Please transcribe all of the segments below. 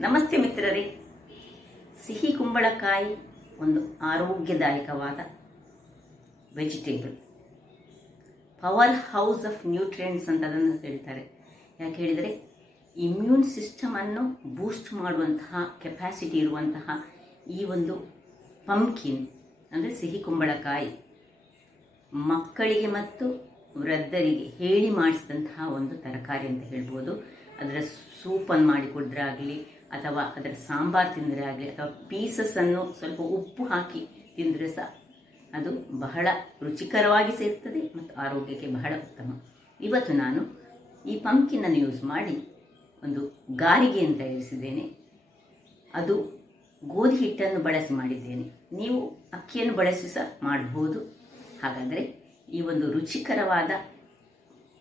ನಮಸ್ತೆ ಮಿತ್ರರೇ. ಸಿಹಿ ಕುಂಬಳಕಾಯಿ ಒಂದು ಆರೋಗ್ಯದಾಯಕವಾದ vegetable, power house of nutrients ಅಂತ ಅದನ್ನು ಹೇಳ್ತಾರೆ. ಯಾಕೆ ಹೇಳಿದರೆ ಇಮ್ಯೂನ್ ಸಿಸ್ಟಮನ್ನು ಬೂಸ್ಟ್ ಮಾಡುವಂತಹ ಕೆಪಾಸಿಟಿ ಇರುವಂತಹ ಈ ಒಂದು ಪಂಪ್ಕಿನ್ ಅಂದರೆ ಸಿಹಿ ಕುಂಬಳಕಾಯಿ ಮಕ್ಕಳಿಗೆ ಮತ್ತು ವೃದ್ಧರಿಗೆ ಹೇಳಿ ಮಾಡಿಸಿದಂತಹ ಒಂದು ತರಕಾರಿ ಅಂತ ಹೇಳ್ಬೋದು. ಅದರ ಸೂಪನ್ನು ಮಾಡಿಕೊಡ್ರೆ ಆಗಲಿ ಅಥವಾ ಅದರ ಸಾಂಬಾರು ತಿಂದರೆ ಆಗಲಿ ಅಥವಾ ಪೀಸಸ್ಸನ್ನು ಸ್ವಲ್ಪ ಉಪ್ಪು ಹಾಕಿ ತಿಂದರೆ ಸಹ ಅದು ಬಹಳ ರುಚಿಕರವಾಗಿ ಸೇರ್ತದೆ ಮತ್ತು ಆರೋಗ್ಯಕ್ಕೆ ಬಹಳ ಉತ್ತಮ. ಇವತ್ತು ನಾನು ಈ ಪಂಪ್ಕಿನ್ನನ್ನು ಯೂಸ್ ಮಾಡಿ ಒಂದು ಗಾರಿಗೆಯನ್ನು ತಯಾರಿಸಿದ್ದೇನೆ. ಅದು ಗೋಧಿ ಹಿಟ್ಟನ್ನು ಬಳಸಿ ಮಾಡಿದ್ದೇನೆ. ನೀವು ಅಕ್ಕಿಯನ್ನು ಬಳಸಿ ಸಹ ಮಾಡಬಹುದು. ಹಾಗಾದರೆ ಈ ಒಂದು ರುಚಿಕರವಾದ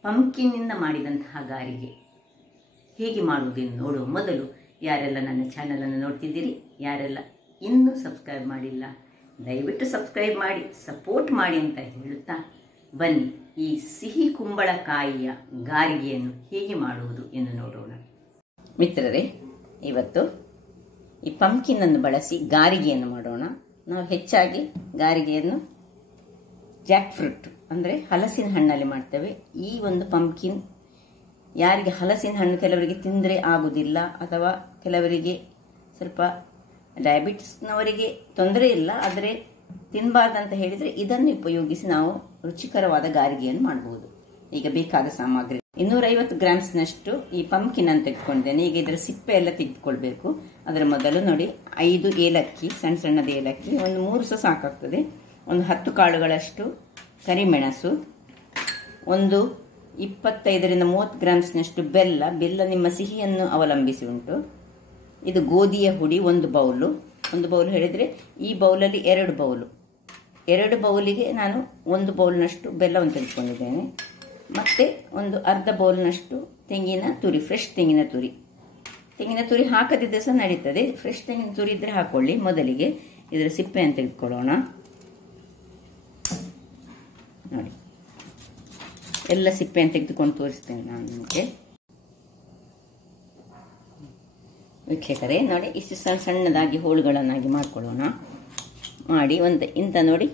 ಪಂಪ್ಕಿನ್ನಿಂದ ಮಾಡಿದಂತಹ ಗಾರಿಗೆ ಹೇಗೆ ಮಾಡುವುದನ್ನು ನೋಡುವ ಮೊದಲು ಯಾರೆಲ್ಲ ನನ್ನ ಚಾನಲನ್ನು ನೋಡ್ತಿದ್ದೀರಿ, ಯಾರೆಲ್ಲ ಇನ್ನೂ ಸಬ್ಸ್ಕ್ರೈಬ್ ಮಾಡಿಲ್ಲ, ದಯವಿಟ್ಟು ಸಬ್ಸ್ಕ್ರೈಬ್ ಮಾಡಿ ಸಪೋರ್ಟ್ ಮಾಡಿ ಅಂತ ಹೇಳುತ್ತಾ ಬನ್ನಿ ಈ ಸಿಹಿ ಕುಂಬಳಕಾಯಿಯ ಗಾರಿಗೆಯನ್ನು ಹೇಗೆ ಮಾಡುವುದು ಎಂದು ನೋಡೋಣ. ಮಿತ್ರರೇ, ಇವತ್ತು ಈ ಪಂಪ್ಕಿನ್ನನ್ನು ಬಳಸಿ ಗಾರಿಗೆಯನ್ನು ಮಾಡೋಣ. ನಾವು ಹೆಚ್ಚಾಗಿ ಗಾರಿಗೆಯನ್ನು ಜಾಕ್ ಫ್ರೂಟ್ ಅಂದರೆ ಹಲಸಿನ ಹಣ್ಣಲ್ಲಿ ಮಾಡ್ತೇವೆ. ಈ ಒಂದು ಪಂಪ್ಕಿನ್ ಯಾರಿಗೆ ಹಲಸಿನ ಹಣ್ಣು ಕೆಲವರಿಗೆ ತಿಂದರೆ ಆಗುವುದಿಲ್ಲ ಅಥವಾ ಕೆಲವರಿಗೆ ಸ್ವಲ್ಪ ಡಯಾಬಿಟಿಸ್ನವರಿಗೆ ತೊಂದರೆ ಇಲ್ಲ, ಆದರೆ ತಿನ್ನಬಾರ್ದಂತ ಹೇಳಿದರೆ ಇದನ್ನು ಉಪಯೋಗಿಸಿ ನಾವು ರುಚಿಕರವಾದ ಗಾರಿಗೆಯನ್ನು ಮಾಡಬಹುದು. ಈಗ ಬೇಕಾದ ಸಾಮಗ್ರಿ 250 ಗ್ರಾಮ್ಸ್ನಷ್ಟು ಈ ಪಂಪ್ಕಿನ್ ಅನ್ನು ತೆಗೆದುಕೊಂಡಿದ್ದೇನೆ. ಈಗ ಇದರ ಸಿಪ್ಪೆ ಎಲ್ಲ ತೆಗೆದುಕೊಳ್ಬೇಕು. ಅದರ ಮೊದಲು ನೋಡಿ 5 ಏಲಕ್ಕಿ, ಸಣ್ಣ ಸಣ್ಣದ ಏಲಕ್ಕಿ, ಒಂದು 3 ಸಹ ಸಾಕಾಗ್ತದೆ. ಒಂದು 10 ಕಾಳುಗಳಷ್ಟು ಕರಿಮೆಣಸು, ಒಂದು 25ರಿಂದ 30 ಗ್ರಾಮ್ಸ್ನಷ್ಟು ಬೆಲ್ಲ. ಬೆಲ್ಲ ನಿಮ್ಮ ಸಿಹಿಯನ್ನು ಅವಲಂಬಿಸಿ ಉಂಟು. ಇದು ಗೋಧಿಯ ಹುಡಿ, ಒಂದು ಬೌಲು ಹೇಳಿದರೆ ಈ ಬೌಲಲ್ಲಿ 2 ಬೌಲು. 2 ಬೌಲಿಗೆ ನಾನು 1 ಬೌಲ್ನಷ್ಟು ಬೆಲ್ಲವನ್ನು ತೆಗೆದುಕೊಂಡಿದ್ದೇನೆ. ಮತ್ತು ಒಂದು ಅರ್ಧ ಬೌಲ್ನಷ್ಟು ತೆಂಗಿನ ತುರಿ, ಫ್ರೆಶ್ ತೆಂಗಿನ ತುರಿ ಹಾಕದಿದ್ದರೆ ಸಹ ನಡೀತದೆ. ಫ್ರೆಶ್ ತೆಂಗಿನ ತುರಿ ಇದ್ದರೆ ಹಾಕೊಳ್ಳಿ. ಮೊದಲಿಗೆ ಇದರ ಸಿಪ್ಪೆಯನ್ನು ತೆಗೆದುಕೊಳ್ಳೋಣ. ನೋಡಿ, ಎಲ್ಲ ಸಿಪ್ಪೆಯನ್ನು ತೆಗೆದುಕೊಂಡು ತೋರಿಸ್ತೇನೆ ನಾನು ನಿಮಗೆ. ವೀಕ್ಷಕರೇ ನೋಡಿ, ಇಷ್ಟು ಸಣ್ಣದಾಗಿ ಹೋಳುಗಳನ್ನಾಗಿ ಮಾಡ್ಕೊಳ್ಳೋಣ. ಮಾಡಿ ಇಂಥ ನೋಡಿ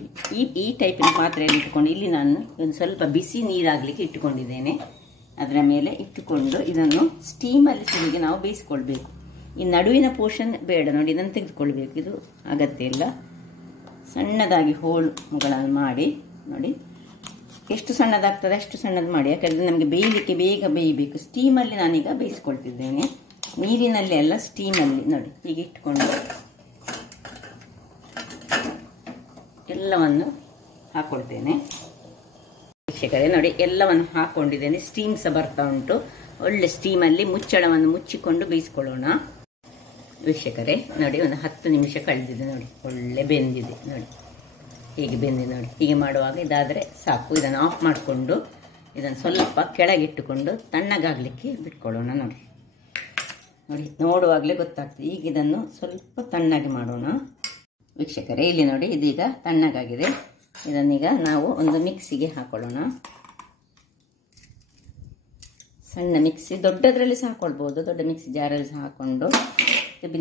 ಈ ಟೈಪಿನ ಪಾತ್ರೆಯಲ್ಲಿ ಇಟ್ಟುಕೊಂಡು, ಇಲ್ಲಿ ನಾನು ಒಂದು ಸ್ವಲ್ಪ ಬಿಸಿ ನೀರಾಗಲಿಕ್ಕೆ ಇಟ್ಟುಕೊಂಡಿದ್ದೇನೆ. ಅದರ ಮೇಲೆ ಇಟ್ಟುಕೊಂಡು ಇದನ್ನು ಸ್ಟೀಮಲ್ಲಿ ಸುಳಿಗೆ ನಾವು ಬೇಯಿಸ್ಕೊಳ್ಬೇಕು. ಈ ನಡುವಿನ ಪೋರ್ಷನ್ ಬೇಡ, ನೋಡಿ ಇದನ್ನು ತೆಗೆದುಕೊಳ್ಬೇಕು. ಇದು ಅಗತ್ಯ ಇಲ್ಲ. ಸಣ್ಣದಾಗಿ ಹೋಳುಗಳನ್ನು ಮಾಡಿ ನೋಡಿ, ಎಷ್ಟು ಸಣ್ಣದಾಗ್ತದೆ ಅಷ್ಟು ಸಣ್ಣದು ಮಾಡಿ. ಯಾಕಂದರೆ ನಮಗೆ ಬೇಯಲಿಕ್ಕೆ ಬೇಗ ಬೇಯಬೇಕು. ಸ್ಟೀಮಲ್ಲಿ ನಾನೀಗ ಬೇಯಿಸ್ಕೊಳ್ತಿದ್ದೇನೆ, ನೀರಿನಲ್ಲಿ ಅಲ್ಲ, ಸ್ಟೀಮಲ್ಲಿ. ನೋಡಿ ಹೀಗೆ ಇಟ್ಕೊಂಡು ಎಲ್ಲವನ್ನು ಹಾಕ್ಕೊಳ್ತೇನೆ. ವೀಕ್ಷಕರೇ ನೋಡಿ, ಎಲ್ಲವನ್ನು ಹಾಕ್ಕೊಂಡಿದ್ದೇನೆ. ಸ್ಟೀಮ್ ಸಹ ಬರ್ತಾ ಉಂಟು. ಒಳ್ಳೆ ಸ್ಟೀಮಲ್ಲಿ ಮುಚ್ಚಳವನ್ನು ಮುಚ್ಚಿಕೊಂಡು ಬೇಯಿಸ್ಕೊಳ್ಳೋಣ. ವೀಕ್ಷಕರೇ ನೋಡಿ, ಒಂದು 10 ನಿಮಿಷ ಕಳೆದಿದೆ. ನೋಡಿ ಒಳ್ಳೆ ಬೆಂದಿದೆ. ನೋಡಿ ಹೀಗೆ ಬೆಂದಿದೆ. ನೋಡಿ ಹೀಗೆ ಮಾಡುವಾಗ ಇದಾದರೆ ಸಾಕು. ಇದನ್ನು ಆಫ್ ಮಾಡಿಕೊಂಡು ಇದನ್ನು ಸ್ವಲ್ಪ ಕೆಳಗಿಟ್ಟುಕೊಂಡು ತಣ್ಣಗಾಗಲಿಕ್ಕೆ ಬಿಟ್ಕೊಳ್ಳೋಣ. ನೋಡಿ ನೋಡುವಾಗಲೇ ಗೊತ್ತಾಗ್ತದೆ. ಈಗ ಇದನ್ನು ಸ್ವಲ್ಪ ತಣ್ಣಗೆ ಮಾಡೋಣ. ವೀಕ್ಷಕರೇ ಇಲ್ಲಿ ನೋಡಿ, ಇದೀಗ ತಣ್ಣಗಾಗಿದೆ. ಇದನ್ನೀಗ ನಾವು ಒಂದು ಮಿಕ್ಸಿಗೆ ಹಾಕೊಳ್ಳೋಣ. ಸಣ್ಣ ಮಿಕ್ಸಿ, ದೊಡ್ಡದರಲ್ಲಿ ಸಹ ಹಾಕೊಳ್ಬೋದು, ದೊಡ್ಡ ಮಿಕ್ಸಿ ಜಾರಲ್ಲಿ ಸಹ ಹಾಕ್ಕೊಂಡು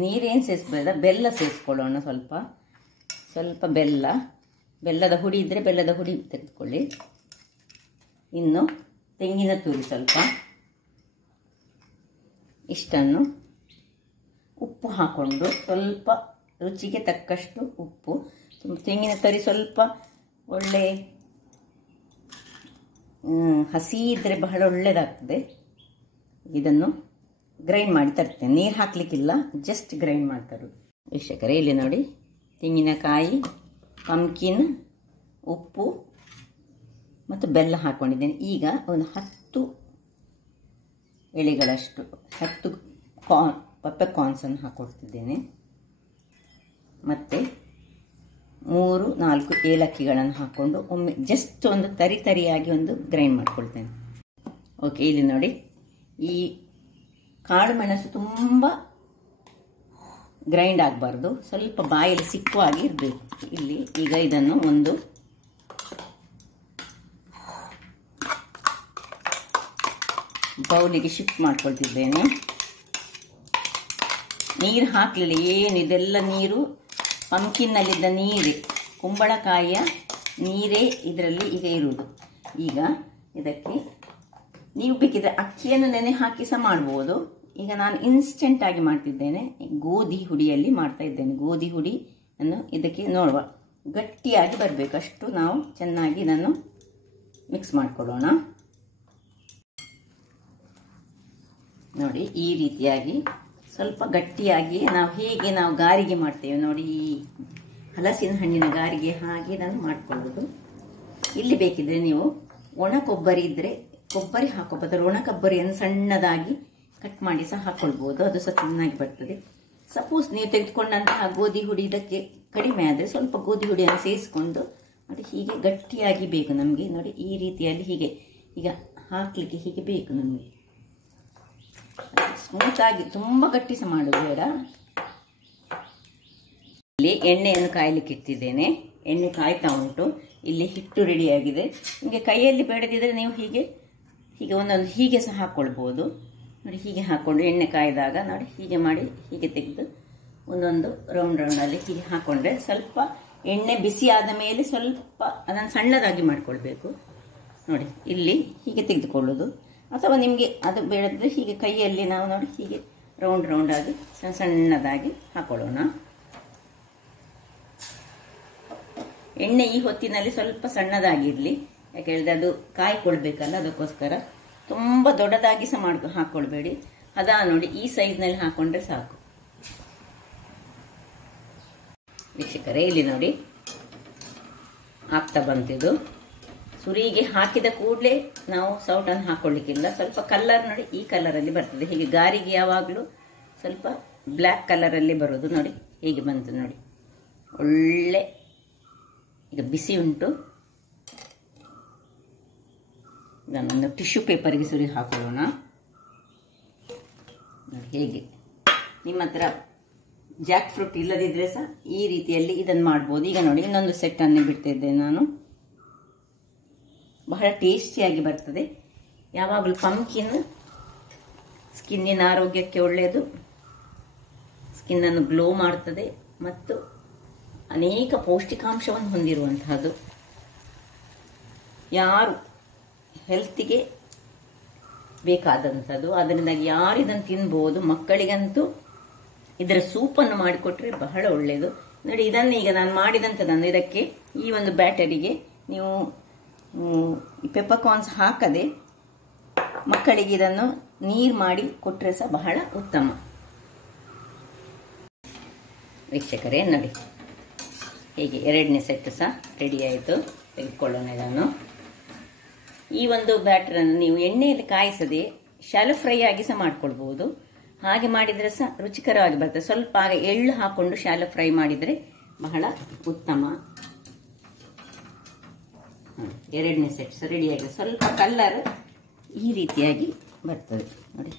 ನೀರೇನು ಸೇರಿಸ್ಬೇಡ, ಬೆಲ್ಲ ಸೇರಿಸ್ಕೊಳ್ಳೋಣ. ಸ್ವಲ್ಪ ಬೆಲ್ಲದ ಹುಡಿ ಇದ್ದರೆ ಬೆಲ್ಲದ ಹುಡಿ ತೆಗೆದುಕೊಳ್ಳಿ. ಇನ್ನು ತೆಂಗಿನ ತುರಿ ಸ್ವಲ್ಪ, ಇಷ್ಟನ್ನು ಉಪ್ಪು ಹಾಕ್ಕೊಂಡು ಸ್ವಲ್ಪ ರುಚಿಗೆ ತಕ್ಕಷ್ಟು ಉಪ್ಪು. ತೆಂಗಿನ ತುರಿ ಸ್ವಲ್ಪ ಒಳ್ಳೆ ಹಸಿ ಇದ್ದರೆ ಬಹಳ ಒಳ್ಳೆಯದಾಗ್ತದೆ. ಇದನ್ನು ಗ್ರೈಂಡ್ ಮಾಡಿ ತರ್ತೇನೆ, ನೀರು ಹಾಕಲಿಕ್ಕಿಲ್ಲ, ಜಸ್ಟ್ ಗ್ರೈಂಡ್ ಮಾಡ್ತಾರೆ. ವೀಕ್ಷಕರೇ ಇಲ್ಲಿ ನೋಡಿ, ತೆಂಗಿನಕಾಯಿ, ಪಂಪ್ಕಿನ್, ಉಪ್ಪು ಮತ್ತು ಬೆಲ್ಲ ಹಾಕ್ಕೊಂಡಿದ್ದೇನೆ. ಈಗ ಒಂದು 10 ಎಳೆಗಳಷ್ಟು 10 ಪೆಪ್ಪರ್ಕಾರ್ನ್ಸನ್ನು ಹಾಕ್ಕೊಡ್ತಿದ್ದೇನೆ. ಮತ್ತು 3-4 ಏಲಕ್ಕಿಗಳನ್ನು ಹಾಕ್ಕೊಂಡು ಒಮ್ಮೆ ಜಸ್ಟ್ ಒಂದು ತರಿಯಾಗಿ ಒಂದು ಗ್ರೈಂಡ್ ಮಾಡ್ಕೊಳ್ತೇನೆ. ಓಕೆ, ಇಲ್ಲಿ ನೋಡಿ, ಈ ಕಾಳು ಮೆಣಸು ತುಂಬ ಗ್ರೈಂಡ್ ಆಗಬಾರ್ದು, ಸ್ವಲ್ಪ ಬಾಯಲ್ಲಿ ಸಿಕ್ಕುವಾಗಿ ಇರಬೇಕು. ಇಲ್ಲಿ ಈಗ ಇದನ್ನು ಒಂದು ಬೌಲಿಗೆ ಶಿಫ್ಟ್ ಮಾಡ್ಕೊಳ್ತಿದ್ದೇನೆ. ನೀರು ಹಾಕಲಿಲ್ಲ, ಏನು ಇದೆಲ್ಲ ನೀರು ಪಂಕಿನ್ನಲ್ಲಿದ್ದ ನೀರೇ, ಕುಂಬಳಕಾಯಿಯ ನೀರೇ ಇದರಲ್ಲಿ ಈಗ ಇರುವುದು. ಈಗ ಇದಕ್ಕೆ ನೀವು ಬೇಕಿದ್ರೆ ಅಕ್ಕಿಯನ್ನು ನೆನೆ ಹಾಕಿ ಸಹ ಮಾಡ್ಬೋದು. ಈಗ ನಾನು ಇನ್ಸ್ಟೆಂಟ್ ಆಗಿ ಮಾಡ್ತಿದ್ದೇನೆ, ಗೋಧಿ ಹುಡಿಯಲ್ಲಿ ಮಾಡ್ತಾ ಇದ್ದೇನೆ. ಗೋಧಿ ಹುಡಿಯನ್ನು ಇದಕ್ಕೆ ನೋಡುವ ಗಟ್ಟಿಯಾಗಿ ಬರಬೇಕು, ಅಷ್ಟು ನಾವು ಚೆನ್ನಾಗಿ ಇದನ್ನು ಮಿಕ್ಸ್ ಮಾಡ್ಕೊಳ್ಳೋಣ. ನೋಡಿ ಈ ರೀತಿಯಾಗಿ ಸ್ವಲ್ಪ ಗಟ್ಟಿಯಾಗಿ ನಾವು ಹೇಗೆ ನಾವು ಗಾರಿಗೆ ಮಾಡ್ತೇವೆ ನೋಡಿ, ಈ ಹಲಸಿನ ಹಣ್ಣಿನ ಗಾರಿಗೆ ಹಾಗೆ ನಾನು ಮಾಡ್ಕೊಳ್ಳೋದು. ಇಲ್ಲಿ ಬೇಕಿದ್ರೆ ನೀವು ಒಣ ಕೊಬ್ಬರಿ ಇದ್ರೆ ಕೊಬ್ಬರಿ ಹಾಕೋಬಹುದು, ಒಣ ಕೊಬ್ಬರಿಯನ್ನು ಸಣ್ಣದಾಗಿ ಕಟ್ ಮಾಡಿ ಸಹ ಹಾಕೊಳ್ಬಹುದು, ಅದು ಸಹ ಚೆನ್ನಾಗಿ ಬರ್ತದೆ. ಸಪೋಸ್ ನೀವು ತೆಗೆದುಕೊಂಡಂತಹ ಗೋಧಿ ಹುಡಿ ಇದಕ್ಕೆ ಕಡಿಮೆ ಆದರೆ ಸ್ವಲ್ಪ ಗೋಧಿ ಹುಡಿಯನ್ನು ಸೇರಿಸ್ಕೊಂಡು ನೋಡಿ ಹೀಗೆ ಗಟ್ಟಿಯಾಗಿ ಬೇಕು ನಮಗೆ. ನೋಡಿ ಈ ರೀತಿಯಲ್ಲಿ ಹೀಗೆ ಈಗ ಹಾಕ್ಲಿಕ್ಕೆ ಹೀಗೆ ಬೇಕು ನಮಗೆ, ಸ್ಮೂತ್ ಆಗಿ, ತುಂಬ ಗಟ್ಟಿ ಸಹ ಮಾಡೋದು ಬೇಡ. ಇಲ್ಲಿ ಎಣ್ಣೆಯನ್ನು ಕಾಯಲಿಕ್ಕೆ ಇಟ್ಟಿದ್ದೇನೆ, ಎಣ್ಣೆ ಕಾಯ್ತಾ ಉಂಟು. ಇಲ್ಲಿ ಹಿಟ್ಟು ರೆಡಿಯಾಗಿದೆ. ನಿಮಗೆ ಕೈಯಲ್ಲಿ ಬೇಡದಿದ್ರೆ ನೀವು ಹೀಗೆ ಹೀಗೆ ಒಂದೊಂದು ಹೀಗೆ ಸಹ ಹಾಕ್ಕೊಳ್ಬೋದು. ನೋಡಿ ಹೀಗೆ ಹಾಕ್ಕೊಂಡು ಎಣ್ಣೆ ಕಾಯ್ದಾಗ ನೋಡಿ ಹೀಗೆ ಮಾಡಿ ಹೀಗೆ ತೆಗೆದು ಒಂದೊಂದು ರೌಂಡಲ್ಲಿ ಹೀಗೆ ಹಾಕ್ಕೊಂಡ್ರೆ ಸ್ವಲ್ಪ ಎಣ್ಣೆ ಬಿಸಿ ಆದ ಮೇಲೆ ಸ್ವಲ್ಪ ಅದನ್ನು ಸಣ್ಣದಾಗಿ ಮಾಡ್ಕೊಳ್ಬೇಕು. ನೋಡಿ ಇಲ್ಲಿ ಹೀಗೆ ತೆಗೆದುಕೊಳ್ಳೋದು, ಅಥವಾ ನಿಮಗೆ ಅದು ಬೇಡದಿದ್ರೆ ಹೀಗೆ ಕೈಯಲ್ಲಿ ನಾವು ನೋಡಿ ಹೀಗೆ ರೌಂಡ್ ಆಗಿ ಸಣ್ಣದಾಗಿ ಹಾಕೊಳ್ಳೋಣ. ಎಣ್ಣೆ ಈ ಹೊತ್ತಿನಲ್ಲಿ ಸ್ವಲ್ಪ ಸಣ್ಣದಾಗಿರಲಿ, ಯಾಕೆ ಹೇಳಿದ್ರೆ ಅದು ಕಾಯ್ಕೊಳ್ಬೇಕಲ್ಲ, ಅದಕ್ಕೋಸ್ಕರ ತುಂಬ ದೊಡ್ಡದಾಗಿ ಸಹ ಹಾಕ್ಕೊಳ್ಬೇಡಿ. ಅದಾ ನೋಡಿ ಈ ಸೈಜ್ನಲ್ಲಿ ಹಾಕೊಂಡ್ರೆ ಸಾಕು. ವೀಕ್ಷಕರೇ ಇಲ್ಲಿ ನೋಡಿ ಆಗ್ತಾ ಬಂತಿದ್ದು. ಸುರಿಗೆ ಹಾಕಿದ ಕೂಡಲೇ ನಾವು ಸೌಟನ್ನು ಹಾಕೊಳ್ಳಿಕ್ಕಿಲ್ಲ, ಸ್ವಲ್ಪ ಕಲರ್ ನೋಡಿ ಈ ಕಲರಲ್ಲಿ ಬರ್ತದೆ. ಹೀಗೆ ಗಾರಿಗೆ ಯಾವಾಗಲೂ ಸ್ವಲ್ಪ ಬ್ಲ್ಯಾಕ್ ಕಲರಲ್ಲಿ ಬರೋದು. ನೋಡಿ ಹೇಗೆ ಬಂತು ನೋಡಿ, ಒಳ್ಳೆ ಈಗ ಬಿಸಿ ಉಂಟು. ನಾನೊಂದು ಟಿಶ್ಯೂ ಪೇಪರ್ಗೆ ಸುರಿ ಹಾಕೊಳ್ಳೋಣ. ನೋಡಿ ಹೇಗೆ, ನಿಮ್ಮ ಹತ್ರ ಜಾಕ್ ಫ್ರೂಟ್ ಇಲ್ಲದಿದ್ರೆ ಸಹ ಈ ರೀತಿಯಲ್ಲಿ ಇದನ್ನು ಮಾಡ್ಬೋದು. ಈಗ ನೋಡಿ ಇನ್ನೊಂದು ಸೆಟ್ಟನ್ನು ಬಿಡ್ತಾ ಇದ್ದೇನೆ ನಾನು, ಬಹಳ ಟೇಸ್ಟಿಯಾಗಿ ಬರ್ತದೆ. ಯಾವಾಗಲೂ ಪಂಕಿನ್ ಸ್ಕಿನ್ನಿನ ಆರೋಗ್ಯಕ್ಕೆ ಒಳ್ಳೆಯದು, ಸ್ಕಿನ್ನನ್ನು ಗ್ಲೋ ಮಾಡ್ತದೆ ಮತ್ತು ಅನೇಕ ಪೌಷ್ಟಿಕಾಂಶವನ್ನು ಹೊಂದಿರುವಂತಹದ್ದು. ಯಾರು ಹೆಲ್ತಿಗೆ ಬೇಕಾದಂಥದ್ದು, ಅದರಿಂದ ಯಾರು ಇದನ್ನು ತಿನ್ಬೋದು. ಮಕ್ಕಳಿಗಂತೂ ಇದರ ಸೂಪನ್ನು ಮಾಡಿಕೊಟ್ರೆ ಬಹಳ ಒಳ್ಳೆಯದು. ನೋಡಿ ಇದನ್ನು ಈಗ ನಾನು ಮಾಡಿದಂಥದ್ದನ್ನು ಇದಕ್ಕೆ ಈ ಒಂದು ಬ್ಯಾಟರಿಗೆ ನೀವು ಪೆಪ್ಪರ್ಕಾರ್ನ್ಸ್ ಹಾಕದೆ ಮಕ್ಕಳಿಗೆ ಇದನ್ನು ನೀರು ಮಾಡಿ ಕೊಟ್ಟರೆ ಸಹ ಬಹಳ ಉತ್ತಮ. ವೀಕ್ಷಕರೇ ನೋಡಿ ಹೀಗೆ ಎರಡನೇ ಸೆಟ್ ಸಹ ರೆಡಿ ಆಯಿತು. ತೆಗೆದುಕೊಳ್ಳೋಣ ಇದನ್ನು. ಈ ಒಂದು ಬ್ಯಾಟರನ್ನು ನೀವು ಎಣ್ಣೆಯಲ್ಲಿ ಕಾಯಿಸದೆ ಶಾಲೋ ಫ್ರೈ ಆಗಿ ಸಹ ಮಾಡ್ಕೊಳ್ಬಹುದು. ಹಾಗೆ ಮಾಡಿದರೆ ಸಹ ರುಚಿಕರವಾಗಿ ಬರ್ತದೆ. ಸ್ವಲ್ಪ ಆಗ ಎಳ್ಳು ಹಾಕೊಂಡು ಶಾಲೋ ಫ್ರೈ ಮಾಡಿದರೆ ಬಹಳ ಉತ್ತಮ. ಎರಡನೇ ಸೆಟ್ ಸಹ ರೆಡಿಯಾಗಿದೆ. ಸ್ವಲ್ಪ ಕಲರ್ ಈ ರೀತಿಯಾಗಿ ಬರ್ತದೆ ನೋಡಿ,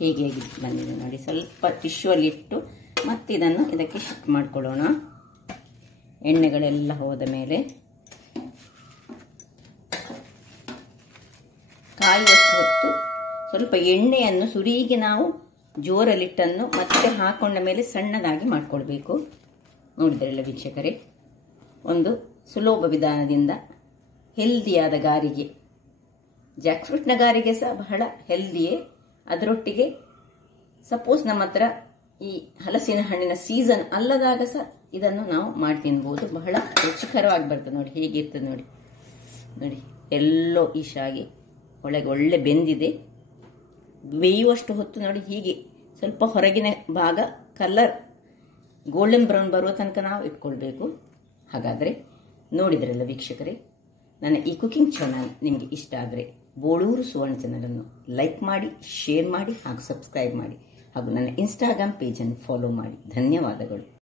ಹೇಗೆ ಬಂದಿದೆ ನೋಡಿ. ಸ್ವಲ್ಪ ಟಿಶ್ಯೂಲ್ಲಿ ಇಟ್ಟು ಮತ್ತೆ ಇದನ್ನು ಇದಕ್ಕೆ ಶಿಫ್ಟ್ ಮಾಡ್ಕೊಳ್ಳೋಣ. ಎಣ್ಣೆಗಳೆಲ್ಲ ಹೋದ ಮೇಲೆ ಕಾಯುವಷ್ಟು ಹೊತ್ತು ಸ್ವಲ್ಪ ಎಣ್ಣೆಯನ್ನು ಸುರಿಗೆ ನಾವು ಜೋರಲ್ಲಿಟ್ಟನ್ನು ಮತ್ತೆ ಹಾಕೊಂಡ ಮೇಲೆ ಸಣ್ಣದಾಗಿ ಮಾಡಿಕೊಳ್ಬೇಕು. ನೋಡಿದ್ರಲ್ಲ ವೀಕ್ಷಕರೇ, ಒಂದು ಸುಲಭ ವಿಧಾನದಿಂದ ಹೆಲ್ದಿಯಾದ ಗಾರಿಗೆ, ಜಾಕ್ ಫ್ರೂಟ್ನ ಗಾರಿಗೆ ಸಹ ಬಹಳ ಹೆಲ್ದಿಯೇ. ಅದರೊಟ್ಟಿಗೆ ಸಪೋಸ್ ನಮ್ಮ ಹತ್ರ ಈ ಹಲಸಿನ ಹಣ್ಣಿನ ಸೀಸನ್ ಅಲ್ಲದಾಗ ಸಹ ಇದನ್ನು ನಾವು ಮಾಡಿ ತಿನ್ಬೋದು. ಬಹಳ ರುಚಿಕರವಾಗಿ ಬರ್ತದೆ. ನೋಡಿ ಹೇಗಿರ್ತದೆ ನೋಡಿ. ನೋಡಿ ಎಲ್ಲೋ ಈಶಾಗಿ ಒಳಗೆ ಒಳ್ಳೆ ಬೆಂದಿದೆ. ಬೇಯುವಷ್ಟು ಹೊತ್ತು ನೋಡಿ ಹೀಗೆ ಸ್ವಲ್ಪ ಹೊರಗಿನ ಭಾಗ ಕಲರ್ ಗೋಲ್ಡನ್ ಬ್ರೌನ್ ಬರುವ ತನಕ ನಾವು ಇಟ್ಕೊಳ್ಬೇಕು. ಹಾಗಾದರೆ ನೋಡಿದ್ರಲ್ಲ ವೀಕ್ಷಕರೇ, ನನ್ನ ಈ ಕುಕಿಂಗ್ ಚಾನಲ್ ನಿಮಗೆ ಇಷ್ಟ ಆದರೆ ಬೋಳೂರು ಸುವರ್ಣ ಚಾನಲನ್ನು ಲೈಕ್ ಮಾಡಿ, ಶೇರ್ ಮಾಡಿ ಹಾಗೂ ಸಬ್ಸ್ಕ್ರೈಬ್ ಮಾಡಿ ಹಾಗೂ ನನ್ನ ಇನ್ಸ್ಟಾಗ್ರಾಮ್ ಪೇಜನ್ನು ಫಾಲೋ ಮಾಡಿ. ಧನ್ಯವಾದಗಳು.